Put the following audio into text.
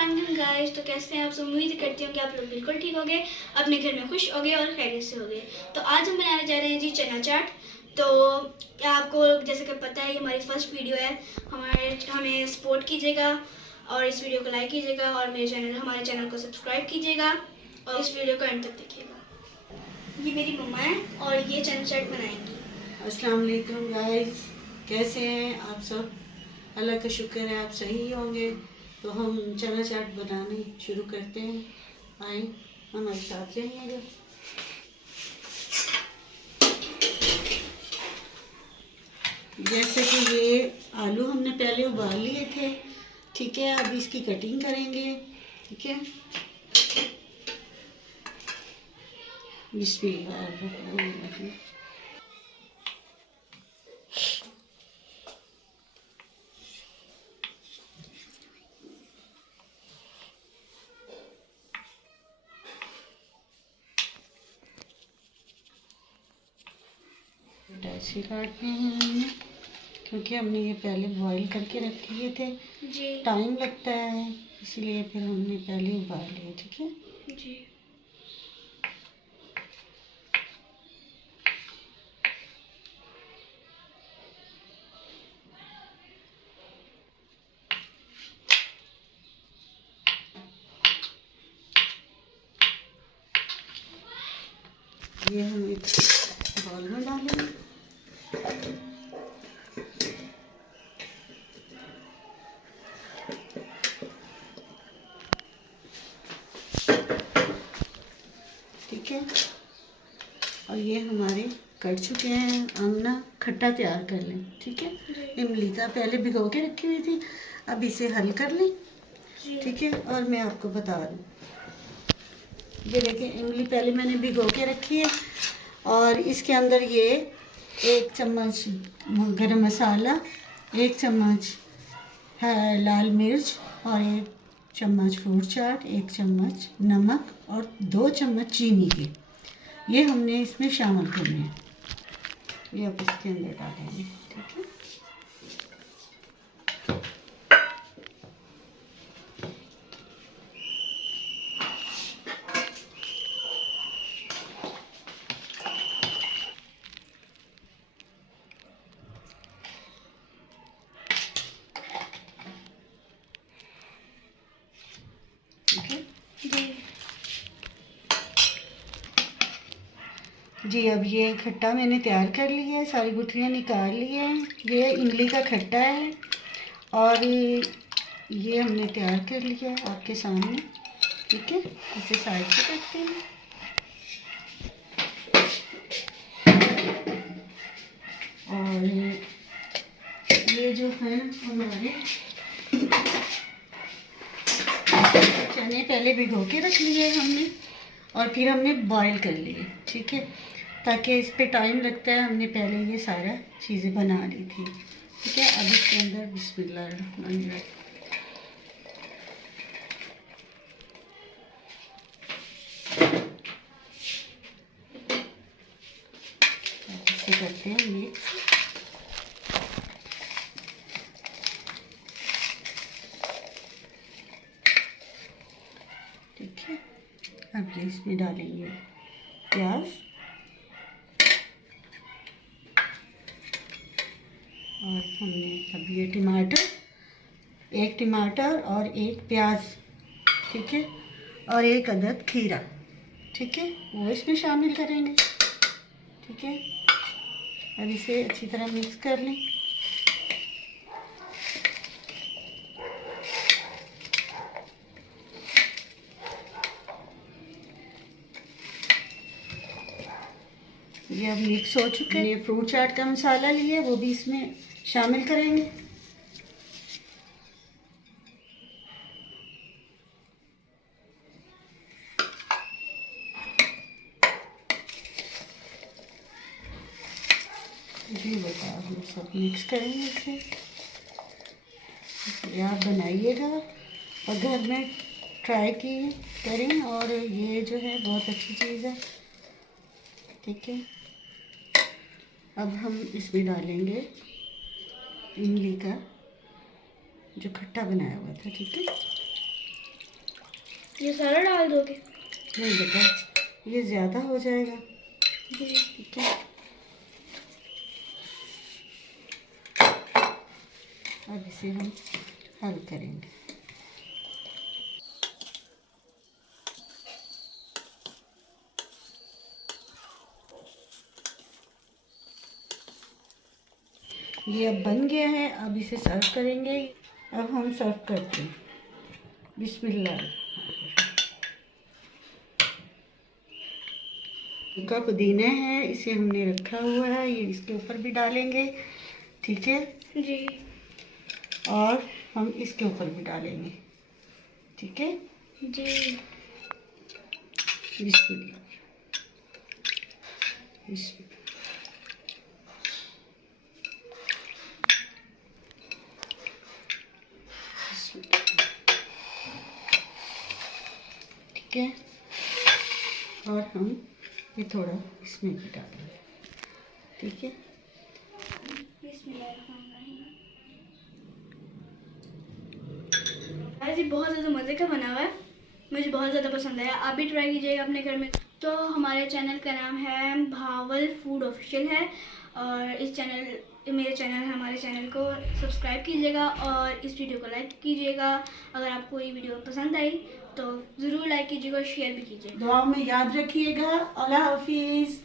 अस्सलाम गाइस। तो कैसे हैं आप सब? उम्मीद करती हूँ कि आप लोग बिल्कुल ठीक होंगे, अपने घर में खुश होंगे और खैरियत से होंगे। तो आज हम बनाने जा रहे हैं जी चना चाट। तो आपको जैसे कि पता है ये हमारी फर्स्ट वीडियो है। हमें सपोर्ट कीजिएगा और इस वीडियो को लाइक कीजिएगा और हमारे चैनल को सब्सक्राइब कीजिएगा और इस वीडियो को एंड तक देखिएगा। ये मेरी मम्मा है और ये चना चाट बनाएंगी। अस्सलाम वालेकुम गाइस, कैसे हैं आप सब? अल्लाह का शुक्र है आप सही होंगे। तो हम चना चाट बनाने शुरू करते हैं। आए हमारे साथ रहिएगा। जैसे कि ये आलू हमने पहले उबाल लिए थे, ठीक है। अब इसकी कटिंग करेंगे, ठीक है। बिस्मिल्लाह। ऐसे काटने हैं हमने, क्योंकि हमने ये पहले बॉईल करके रख लिए थे जी। टाइम लगता है, इसलिए फिर हमने पहले उबाल लिए, ठीक है जी। ये हम एक बाउल में डालेंगे। ठीक है, और ये हमारे कट चुके हैं। हम ना खट्टा तैयार कर लें, ठीक है। इमली का पहले भिगो के रखी हुई थी, अब इसे हल कर लें, ठीक है। और मैं आपको बता दूँ, ये देखिए इमली पहले मैंने भिगो के रखी है और इसके अंदर ये 1 चम्मच गरम मसाला, 1 चम्मच है लाल मिर्च और 1 चम्मच फ्रूट चाट, 1 चम्मच नमक और 2 चम्मच चीनी के, ये हमने इसमें शामिल करने हैं। ये अब इसके अंदर डालेंगे, ठीक है। ठीक है जी। अब ये खट्टा मैंने तैयार कर लिया है, सारी गुठलियाँ निकाल ली हैं। ये इमली का खट्टा है और ये हमने तैयार कर लिया है आपके सामने, ठीक है। इसे साइड पे करते हैं। और ये जो है हमारे चने पहले भिगो के रख लिए हमने और फिर हमने बॉईल कर लिए, ठीक है, ताकि इस पे टाइम लगता है। हमने पहले ये सारा चीज़ें बना ली थी, ठीक है। अब इसके अंदर बिस्मिल्लाह रहमान रहीम ऐसे करते हैं मिक्स, ठीक है। अब ये इसमें डालेंगे प्याज और हमने अब ये टमाटर, 1 टमाटर और 1 प्याज, ठीक है, और 1 अदद खीरा, ठीक है, वो इसमें शामिल करेंगे, ठीक है। अब इसे अच्छी तरह मिक्स कर लें। ये अब मिक्स हो चुके हैं। ये फ्रूट चाट का मसाला लिया, वो भी इसमें शामिल करेंगे। जी बता, हम सब मिक्स करेंगे इसे। ये आप बनाइएगा और घर में ट्राई करें, और ये जो है बहुत अच्छी चीज़ है, ठीक है। अब हम इसमें डालेंगे इमली का जो खट्टा बनाया हुआ था, ठीक है। ये सारा डाल दोगे? नहीं बेटा, ये ज़्यादा हो जाएगा। जी ठीक है, अब इसे हम हल करेंगे। ये अब बन गया है, अब इसे सर्व करेंगे। अब हम सर्व करते हैं। बिस्मिल्लाह। का पुदीना है, इसे हमने रखा हुआ है, ये इसके ऊपर भी डालेंगे। ठीक है जी। और हम इसके ऊपर भी डालेंगे। ठीक है जी। बिस्मिल्लाह। बिस्मिल्लाह। ठीक है, और हम ये थोड़ा इसमें भी डालेंगे। ठीक है, ये बहुत ज़्यादा मज़े का बना हुआ है, मुझे बहुत ज़्यादा पसंद आया। आप भी ट्राई कीजिएगा अपने घर में। तो हमारे चैनल का नाम है भावल फूड ऑफिशियल है, और इस चैनल मेरे चैनल हमारे चैनल को सब्सक्राइब कीजिएगा और इस वीडियो को लाइक कीजिएगा। अगर आपको ये वीडियो पसंद आई तो ज़रूर लाइक कीजिएगा और शेयर भी कीजिएगा। दुआ में याद रखिएगा। अल्लाह हाफिज़।